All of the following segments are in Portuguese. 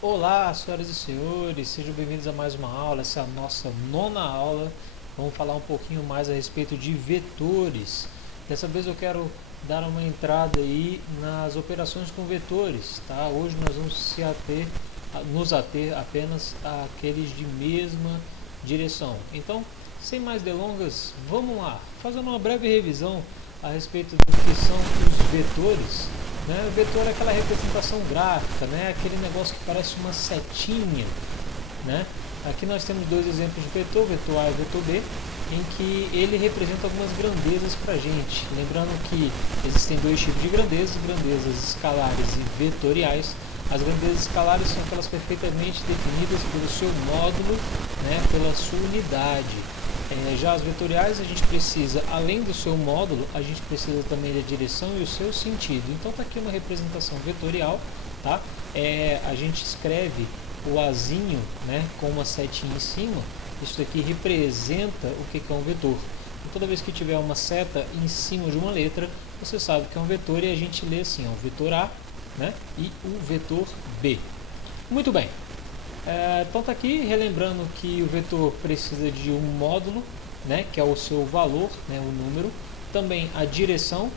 Olá, senhoras e senhores, sejam bem-vindos a mais uma aula. Essa é a nossa nona aula. Vamos falar um pouquinho mais a respeito de vetores. Dessa vez eu quero dar uma entrada aí nas operações com vetores, tá? Hoje nós vamos nos ater apenas àqueles de mesma direção. Então, sem mais delongas, vamos lá. Fazendo uma breve revisão a respeito do que são os vetores. Né? O vetor é aquela representação gráfica, né? Aquele negócio que parece uma setinha. Né? Aqui nós temos dois exemplos de vetor, vetor A e vetor B, em que ele representa algumas grandezas para a gente. Lembrando que existem dois tipos de grandezas escalares e vetoriais. As grandezas escalares são aquelas perfeitamente definidas pelo seu módulo, né, pela sua unidade. Já as vetoriais a gente precisa, além do seu módulo, a gente precisa também da direção e o seu sentido. Então está aqui uma representação vetorial, tá? A gente escreve o azinho, né, com uma setinha em cima. Isso aqui representa o que é um vetor. E toda vez que tiver uma seta em cima de uma letra, você sabe que é um vetor e a gente lê assim, o vetor A, né, e o vetor B. Muito bem. Então está aqui relembrando que o vetor precisa de um módulo, né, que é o seu valor, né, o número, também a direção,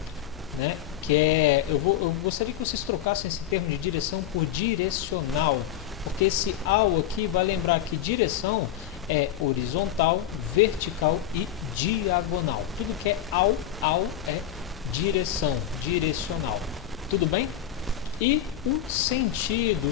né, que é, eu gostaria que vocês trocassem esse termo de direção por direcional, porque esse AU aqui vai lembrar que direção é horizontal, vertical e diagonal. Tudo que é AU é direção, direcional. Tudo bem? E o sentido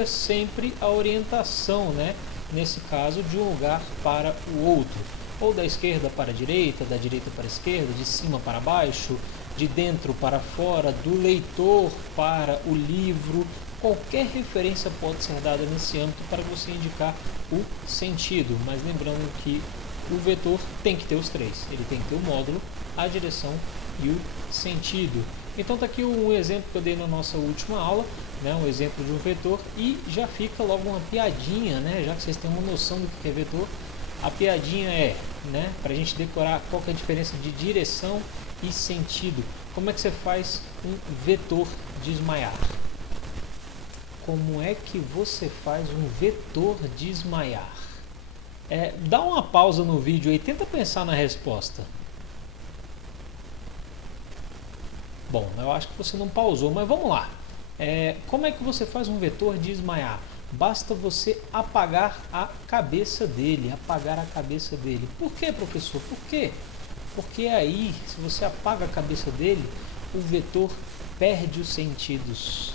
é sempre a orientação, né? Nesse caso, de um lugar para o outro. Ou da esquerda para a direita, da direita para a esquerda, de cima para baixo, de dentro para fora, do leitor para o livro. Qualquer referência pode ser dada nesse âmbito para você indicar o sentido. Mas lembrando que o vetor tem que ter os três. Ele tem que ter o módulo, a direção e o sentido. Então está aqui um exemplo que eu dei na nossa última aula, né, um exemplo de um vetor, e já fica logo uma piadinha, né, já que vocês têm uma noção do que é vetor. A piadinha é, né, para a gente decorar qual que é a diferença de direção e sentido. Como é que você faz um vetor desmaiar? Como é que você faz um vetor desmaiar? Dá uma pausa no vídeo aí, tenta pensar na resposta. Bom, eu acho que você não pausou, mas vamos lá. Como é que você faz um vetor desmaiar? Basta você apagar a cabeça dele, Por que, professor? Por quê? Porque aí, se você apaga a cabeça dele, o vetor perde os sentidos.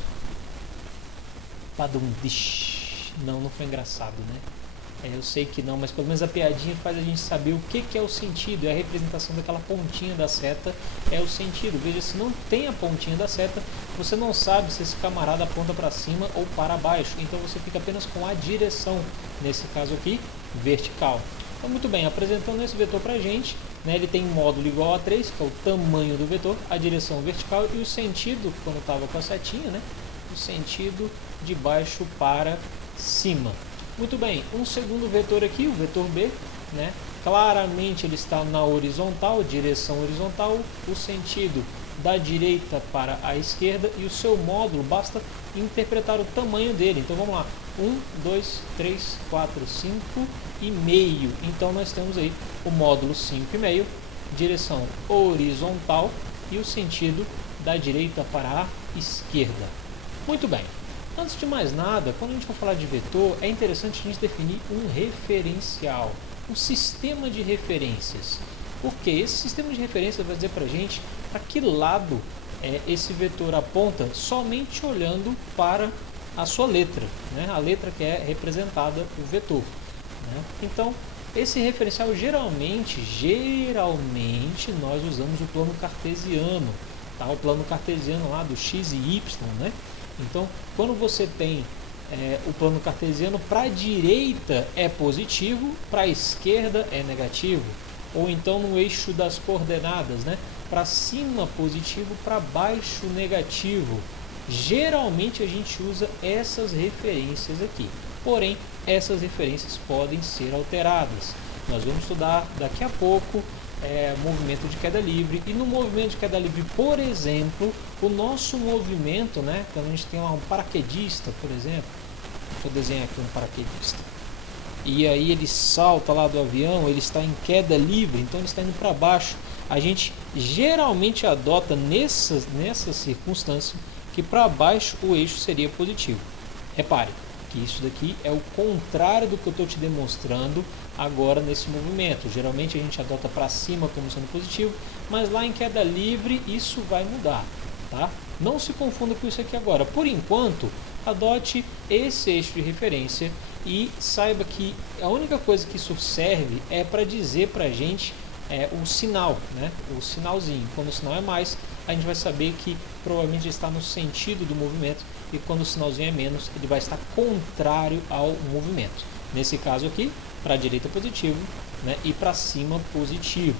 Padum-dish. Não foi engraçado, né? Eu sei que não, mas pelo menos a piadinha faz a gente saber o que é o sentido. É a representação daquela pontinha da seta, é o sentido. Veja, se não tem a pontinha da seta, você não sabe se esse camarada aponta para cima ou para baixo. Então você fica apenas com a direção, nesse caso aqui, vertical. Então, muito bem, apresentando esse vetor para a gente, né, ele tem um módulo igual a 3, que é o tamanho do vetor, a direção vertical e o sentido, quando estava com a setinha, né, o sentido de baixo para cima. Muito bem, um segundo vetor aqui, o vetor B, né? Claramente ele está na horizontal, direção horizontal, o sentido da direita para a esquerda e o seu módulo, basta interpretar o tamanho dele. Então vamos lá, 1, 2, 3, 4, 5 e meio. Então nós temos aí o módulo 5,5, direção horizontal e o sentido da direita para a esquerda. Muito bem. Antes de mais nada, quando a gente for falar de vetor, é interessante a gente definir um referencial, um sistema de referências. Porque esse sistema de referências vai dizer para a gente para que lado esse vetor aponta somente olhando para a sua letra, né? A letra que é representada, o vetor. Né? Então, esse referencial geralmente nós usamos o plano cartesiano, tá? O plano cartesiano lá do x e y, né? Então, quando você tem o plano cartesiano, para a direita é positivo, para a esquerda é negativo. Ou então no eixo das coordenadas, né? Para cima positivo, para baixo negativo. Geralmente a gente usa essas referências aqui. Porém, essas referências podem ser alteradas. Nós vamos estudar daqui a pouco movimento de queda livre, e no movimento de queda livre, por exemplo, o nosso movimento, né, quando a gente tem lá um paraquedista, por exemplo, Vou desenhar aqui um paraquedista. E aí ele salta lá do avião, ele está em queda livre, então ele está indo para baixo. A gente geralmente adota nessa circunstância que para baixo o eixo seria positivo. Repare que isso daqui é o contrário do que eu estou te demonstrando agora nesse movimento. Geralmente a gente adota para cima como sendo positivo, mas lá em queda livre isso vai mudar, tá? Não se confunda com isso aqui agora. Por enquanto, adote esse eixo de referência e saiba que a única coisa que isso serve é para dizer para a gente o sinal, né? O sinalzinho. Quando o sinal é mais, a gente vai saber que provavelmente está no sentido do movimento, e quando o sinalzinho é menos, ele vai estar contrário ao movimento. Nesse caso aqui, para a direita positivo, né? E para cima positivo,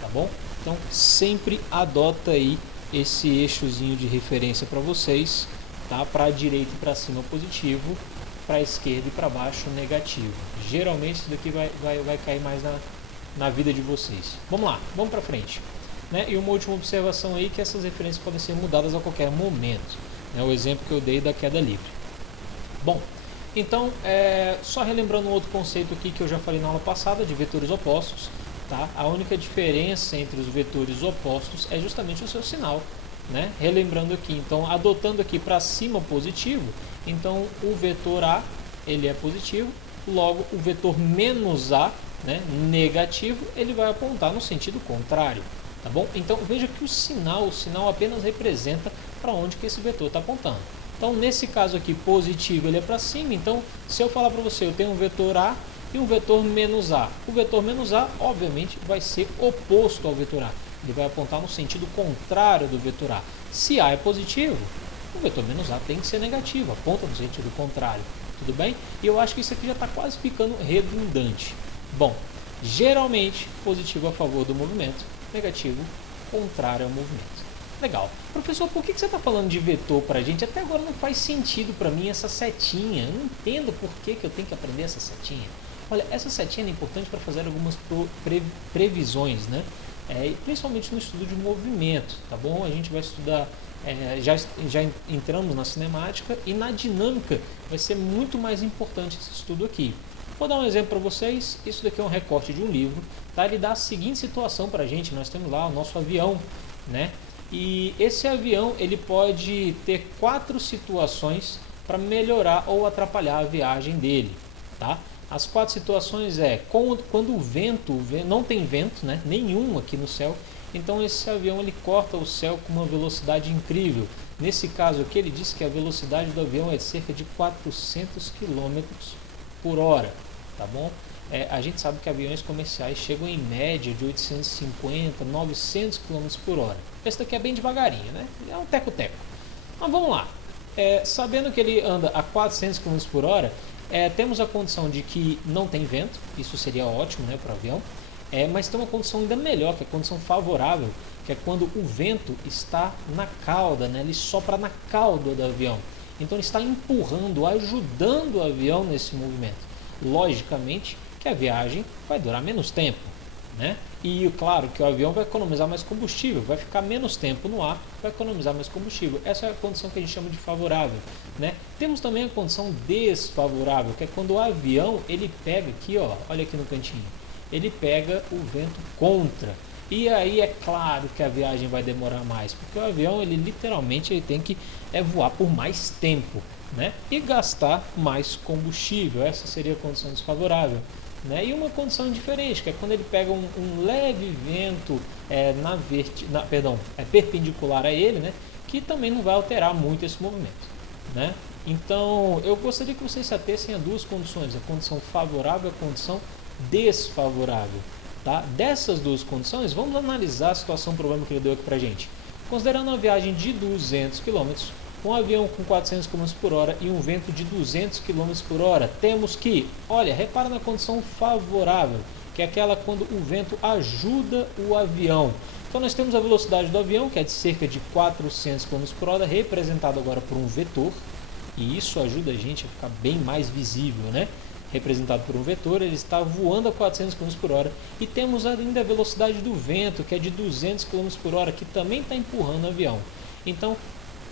tá bom? Então sempre adota aí esse eixozinho de referência para vocês, tá? Para a direita e para cima positivo, para a esquerda e para baixo negativo. Geralmente isso daqui vai cair mais na vida de vocês. Vamos lá, vamos para frente. Né? E uma última observação aí, que essas referências podem ser mudadas a qualquer momento. Né? O exemplo que eu dei da queda livre. Bom, então, só relembrando um outro conceito aqui que eu já falei na aula passada, de vetores opostos. Tá? A única diferença entre os vetores opostos é justamente o seu sinal. Né? Relembrando aqui, então, adotando aqui para cima positivo, então o vetor A ele é positivo, logo o vetor menos A, né, negativo, ele vai apontar no sentido contrário, tá bom? Então veja que o sinal apenas representa para onde que esse vetor está apontando. Então nesse caso aqui positivo ele é para cima, então se eu falar para você eu tenho um vetor A e um vetor menos A, o vetor menos A obviamente vai ser oposto ao vetor A, ele vai apontar no sentido contrário do vetor A. Se A é positivo, o vetor menos A tem que ser negativo, aponta no sentido contrário, tudo bem? E eu acho que isso aqui já está quase ficando redundante. Bom, geralmente positivo a favor do movimento, negativo contrário ao movimento. Legal. Professor, por que você está falando de vetor para a gente? Até agora não faz sentido para mim essa setinha. Eu não entendo por que eu tenho que aprender essa setinha. Olha, essa setinha é importante para fazer algumas previsões, né? Principalmente no estudo de movimento, tá bom? A gente vai estudar, já entramos na cinemática e na dinâmica vai ser muito mais importante esse estudo aqui. Vou dar um exemplo para vocês. Isso daqui é um recorte de um livro, tá? Ele dá a seguinte situação para a gente. Nós temos lá o nosso avião, né? E esse avião ele pode ter 4 situações para melhorar ou atrapalhar a viagem dele, tá? As 4 situações quando o vento não tem vento, né? Nenhum aqui no céu. Então esse avião ele corta o céu com uma velocidade incrível. Nesse caso aqui ele diz que a velocidade do avião é de cerca de 400 km por hora. Tá bom? A gente sabe que aviões comerciais chegam em média de 850, 900 km por hora. Esse daqui é bem devagarinho, né? É um teco-teco. Mas vamos lá. Sabendo que ele anda a 400 km por hora, temos a condição de que não tem vento. Isso seria ótimo, né, para o avião. Mas tem uma condição ainda melhor, que é a condição favorável, que é quando o vento está na cauda, né? Ele sopra na cauda do avião. Então ele está empurrando, ajudando o avião nesse movimento. Logicamente que a viagem vai durar menos tempo, né? E claro que o avião vai economizar mais combustível, vai ficar menos tempo no ar, vai economizar mais combustível. Essa é a condição que a gente chama de favorável, né? Temos também a condição desfavorável, que é quando o avião ele pega aqui, ó, olha aqui no cantinho, ele pega o vento contra. E aí é claro que a viagem vai demorar mais, porque o avião ele literalmente ele tem que voar por mais tempo, né? E gastar mais combustível. Essa seria a condição desfavorável, né? E uma condição diferente, que é quando ele pega um leve vento perpendicular a ele, né? Que também não vai alterar muito esse movimento, né? Então eu gostaria que vocês se atessem a 2 condições, a condição favorável e a condição desfavorável. Tá? Dessas 2 condições, vamos analisar a situação, problema que ele deu aqui para a gente. Considerando uma viagem de 200 km, um avião com 400 km por hora e um vento de 200 km por hora, temos que, olha, repara na condição favorável, que é aquela quando o vento ajuda o avião. Então nós temos a velocidade do avião, que é de cerca de 400 km por hora, representado agora por um vetor, e isso ajuda a gente a ficar bem mais visível, né? Representado por um vetor, ele está voando a 400 km por hora, e temos ainda a velocidade do vento, que é de 200 km por hora, que também está empurrando o avião. Então,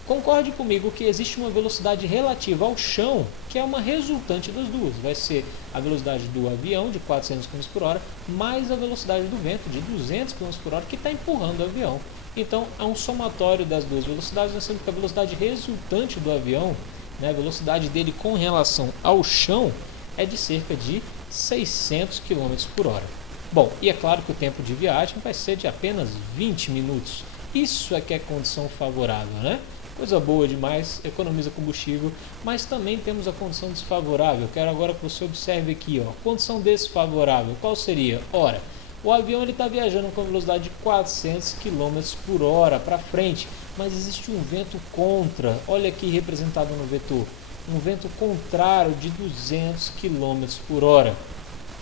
Concorde comigo que existe uma velocidade relativa ao chão, que é uma resultante das duas. Vai ser a velocidade do avião, de 400 km por hora, mais a velocidade do vento, de 200 km por hora, que está empurrando o avião. Então, é um somatório das duas velocidades, sendo que a velocidade resultante do avião, né, a velocidade dele com relação ao chão, é de cerca de 600 km por hora. Bom, e é claro que o tempo de viagem vai ser de apenas 20 minutos. Isso é que é condição favorável, né? Coisa boa demais, economiza combustível, mas também temos a condição desfavorável. Quero agora que você observe aqui, ó, condição desfavorável. Qual seria? Ora, o avião está viajando com a velocidade de 400 km por hora para frente, mas existe um vento contra. Olha aqui representado no vetor, um vento contrário de 200 km por hora.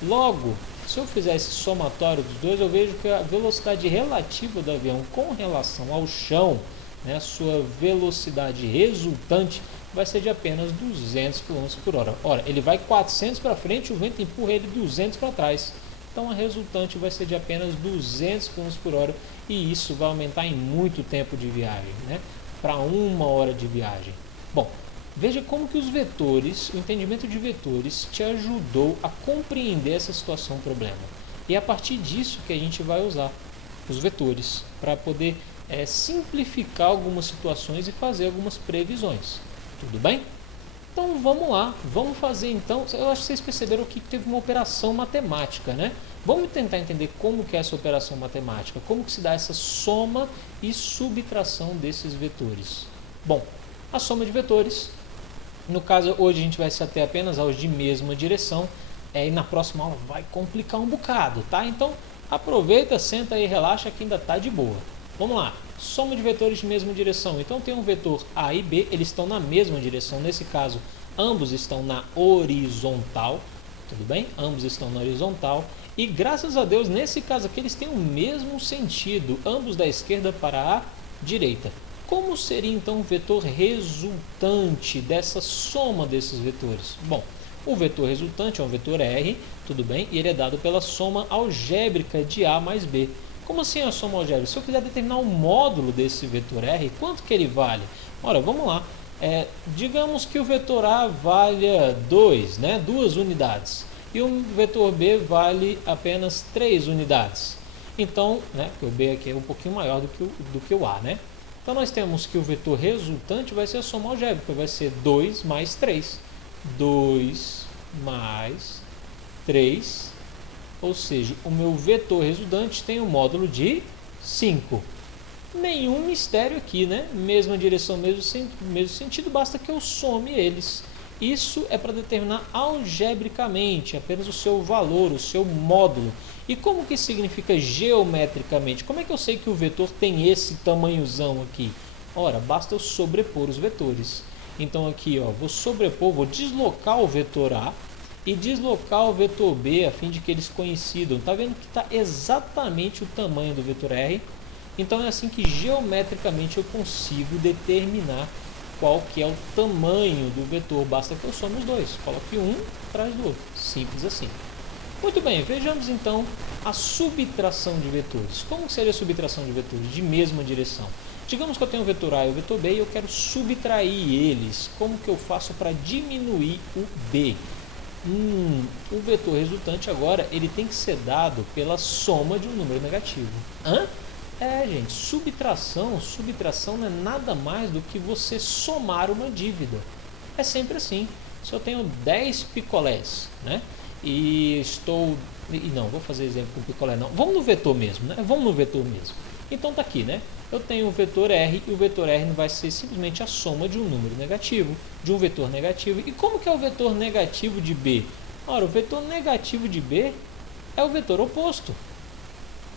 Logo, se eu fizer esse somatório dos dois, eu vejo que a velocidade relativa do avião com relação ao chão, né, a sua velocidade resultante vai ser de apenas 200 km por hora. Ora, ele vai 400 para frente, o vento empurra ele 200 para trás. Então a resultante vai ser de apenas 200 km por hora e isso vai aumentar em muito tempo de viagem, né, para 1 hora de viagem. Bom, veja como que os vetores, o entendimento de vetores te ajudou a compreender essa situação, problema. E é a partir disso que a gente vai usar os vetores para poder simplificar algumas situações e fazer algumas previsões. Tudo bem? Então vamos lá, vamos fazer então. Eu acho que vocês perceberam que teve uma operação matemática, né? Vamos tentar entender como que é essa operação matemática, como que se dá essa soma e subtração desses vetores. Bom, a soma de vetores, no caso hoje a gente vai se ater apenas aos de mesma direção, e na próxima aula vai complicar um bocado, tá? Então aproveita, senta aí, relaxa que ainda tá de boa. Vamos lá, soma de vetores de mesma direção. Então tem um vetor A e B, eles estão na mesma direção. Nesse caso, ambos estão na horizontal. Tudo bem? Ambos estão na horizontal. E graças a Deus, nesse caso aqui, eles têm o mesmo sentido. Ambos da esquerda para a direita. Como seria então o vetor resultante dessa soma desses vetores? Bom, o vetor resultante é um vetor R, tudo bem? E ele é dado pela soma algébrica de A mais B. Como assim a soma algébrica? Se eu quiser determinar o módulo desse vetor R, quanto que ele vale? Ora, vamos lá. Digamos que o vetor A valha 2, né? 2 unidades. E o vetor B vale apenas 3 unidades. Então, né? Porque o B aqui é um pouquinho maior do que o A, né? Então nós temos que o vetor resultante vai ser a soma algébrica. Vai ser 2 mais 3. 2 mais 3. Ou seja, o meu vetor resultante tem um módulo de 5. Nenhum mistério aqui, né? Mesma direção, mesmo sentido, basta que eu some eles. Isso é para determinar algebricamente apenas o seu valor, o seu módulo. E como que significa geometricamente? Como é que eu sei que o vetor tem esse tamanhozão aqui? Ora, basta eu sobrepor os vetores. Então aqui, ó, vou sobrepor, vou deslocar o vetor A e deslocar o vetor B a fim de que eles coincidam. Está vendo que está exatamente o tamanho do vetor R? Então é assim que geometricamente eu consigo determinar qual que é o tamanho do vetor. Basta que eu some os dois. Coloque um atrás do outro. Simples assim. Muito bem, vejamos então a subtração de vetores. Como seria a subtração de vetores de mesma direção? Digamos que eu tenho o vetor A e o vetor B e eu quero subtrair eles. Como que eu faço para diminuir o B? O vetor resultante agora ele tem que ser dado pela soma de um número negativo. Gente, subtração não é nada mais do que você somar uma dívida. É sempre assim. Se eu tenho 10 picolés, né? Não, vou fazer exemplo com picolé não. Vamos no vetor mesmo, né? Vamos no vetor mesmo. Então tá aqui, né? Eu tenho o vetor R e o vetor R vai ser simplesmente a soma de um número negativo, de um vetor negativo. E como que é o vetor negativo de B? Ora, o vetor negativo de B é o vetor oposto.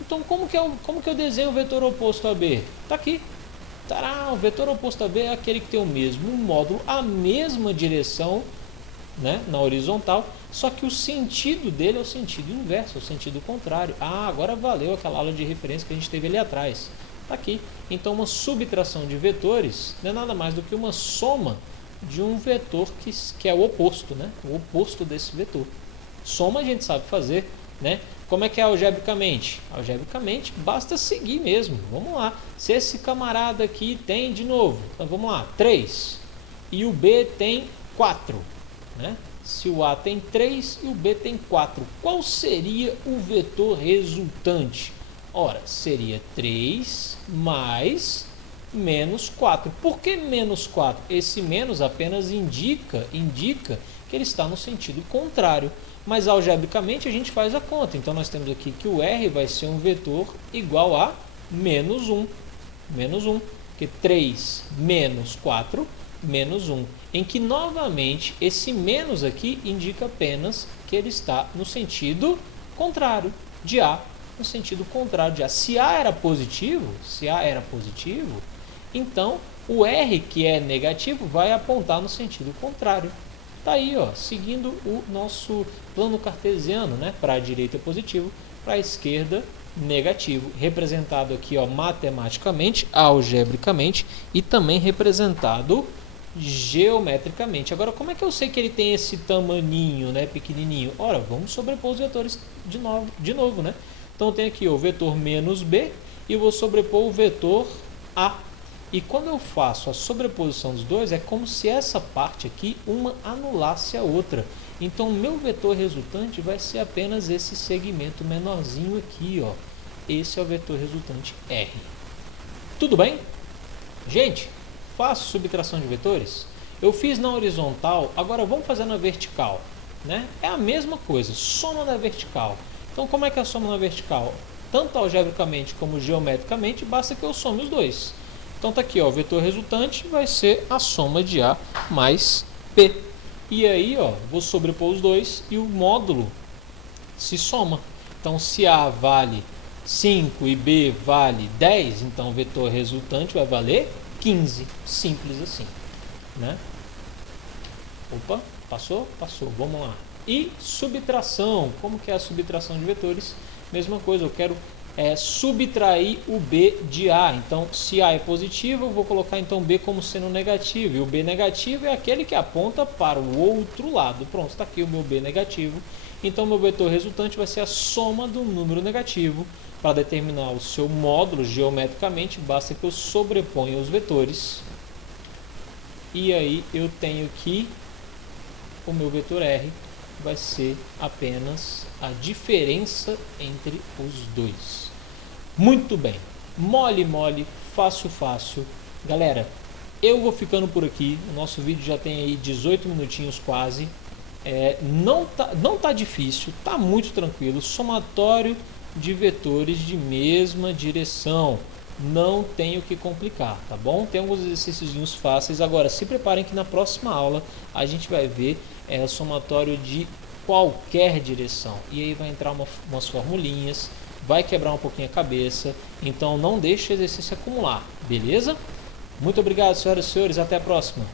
Então como que eu desenho o vetor oposto a B? Tá aqui. Tará, o vetor oposto a B é aquele que tem o mesmo módulo, a mesma direção, né, na horizontal, só que o sentido dele é o sentido inverso, é o sentido contrário. Agora valeu aquela aula de referência que a gente teve ali atrás. Tá aqui. Então uma subtração de vetores não é nada mais do que uma soma de um vetor que é o oposto, né? O oposto desse vetor. Soma a gente sabe fazer, né? Como é que é algebricamente? Algebricamente, basta seguir mesmo. Vamos lá. Se esse camarada aqui tem, de novo, então vamos lá, 3 e o B tem 4, né? Se o A tem 3 e o B tem 4, qual seria o vetor resultante? Ora, seria 3 mais menos 4. Por que menos 4? Esse menos apenas indica que ele está no sentido contrário. Mas algebricamente a gente faz a conta. Então nós temos aqui que o R vai ser um vetor igual a menos 1. Menos 1. Porque 3 menos 4, menos 1. Em que novamente esse menos aqui indica apenas que ele está no sentido contrário de A. No sentido contrário de A. Se A era positivo, então o R, que é negativo, vai apontar no sentido contrário. Tá aí, ó, seguindo o nosso plano cartesiano, né? Para a direita positivo, para a esquerda negativo, representado aqui, ó, matematicamente, algebricamente e também representado geometricamente. Agora, como é que eu sei que ele tem esse tamaninho, né, pequenininho? Ora, vamos sobrepor os vetores de novo, né? Então, eu tenho aqui o vetor menos B e eu vou sobrepor o vetor A. E quando eu faço a sobreposição dos dois, é como se essa parte aqui, uma anulasse a outra. Então, o meu vetor resultante vai ser apenas esse segmento menorzinho aqui, ó. Esse é o vetor resultante R. Tudo bem? Gente, faço subtração de vetores? Eu fiz na horizontal, agora vamos fazer na vertical, né? É a mesma coisa, soma na vertical. Então, como é que é a soma na vertical? Tanto algebricamente como geometricamente, basta que eu some os dois. Então tá aqui, ó, o vetor resultante vai ser a soma de A mais P. E aí, ó, vou sobrepor os dois e o módulo se soma. Então, se A vale 5 e B vale 10, então o vetor resultante vai valer 15. Simples assim, né? Opa, passou? Passou, vamos lá. E subtração, como que é a subtração de vetores? Mesma coisa, eu quero subtrair o B de A. Então, se A é positivo, eu vou colocar então B como sendo negativo. E o B negativo é aquele que aponta para o outro lado. Pronto, está aqui o meu B negativo. Então, meu vetor resultante vai ser a soma do número negativo. Para determinar o seu módulo geometricamente, basta que eu sobreponha os vetores. E aí eu tenho que o meu vetor R vai ser apenas a diferença entre os dois. Muito bem, mole, fácil, fácil. Galera, eu vou ficando por aqui. O nosso vídeo já tem aí 18 minutinhos quase. Não tá difícil, tá muito tranquilo. Somatório de vetores de mesma direção. Não tem o que complicar, tá bom? Tem alguns exercícios fáceis. Agora, se preparem que na próxima aula a gente vai ver somatório de qualquer direção. E aí vai entrar umas formulinhas, vai quebrar um pouquinho a cabeça. Então não deixe o exercício acumular, beleza? Muito obrigado, senhoras e senhores. Até a próxima.